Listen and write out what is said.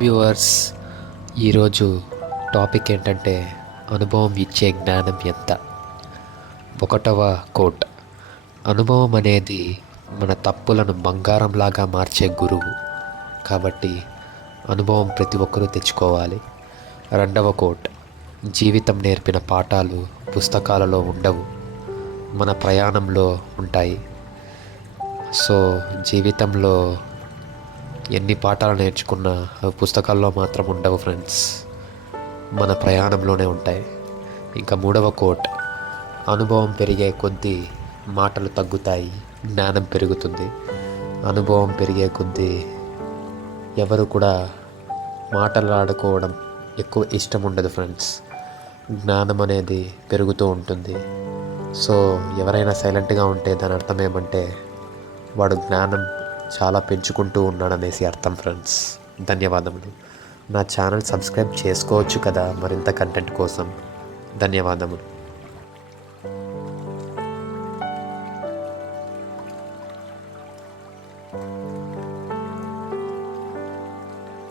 Viewers, ఈరోజు topic ఏంటంటే అనుభవం ఇచ్చే జ్ఞానం ఎంత. ఒకటవ కోట్: అనుభవం అనేది మన తప్పులను బంగారంలాగా మార్చే గురువు, కాబట్టి అనుభవం ప్రతి ఒక్కరూ తెచ్చుకోవాలి. రెండవ కోట్: జీవితం నేర్పిన పాఠాలు పుస్తకాలలో ఉండవు, మన ప్రయాణంలో ఉంటాయి. సో జీవితంలో ఎన్ని పాఠాలు నేర్చుకున్నా అవి పుస్తకాల్లో మాత్రం ఉండవు ఫ్రెండ్స్, మన ప్రయాణంలోనే ఉంటాయి. ఇంకా మూడవ కోట్: అనుభవం పెరిగే కొద్దీ మాటలు తగ్గుతాయి, జ్ఞానం పెరుగుతుంది. అనుభవం పెరిగే కొద్దీ ఎవరు కూడా మాటలు ఆడుకోవడం ఎక్కువ ఇష్టం ఉండదు ఫ్రెండ్స్, జ్ఞానం అనేది పెరుగుతూ ఉంటుంది. సో ఎవరైనా సైలెంట్గా ఉంటే దాని అర్థం ఏమంటే వాడు జ్ఞానం చాలా పెంచుకుంటూ ఉన్నాడనేసి అర్థం ఫ్రెండ్స్. ధన్యవాదములు. నా ఛానల్ సబ్స్క్రైబ్ చేసుకోవచ్చు కదా మరింత కంటెంట్ కోసం. ధన్యవాదములు.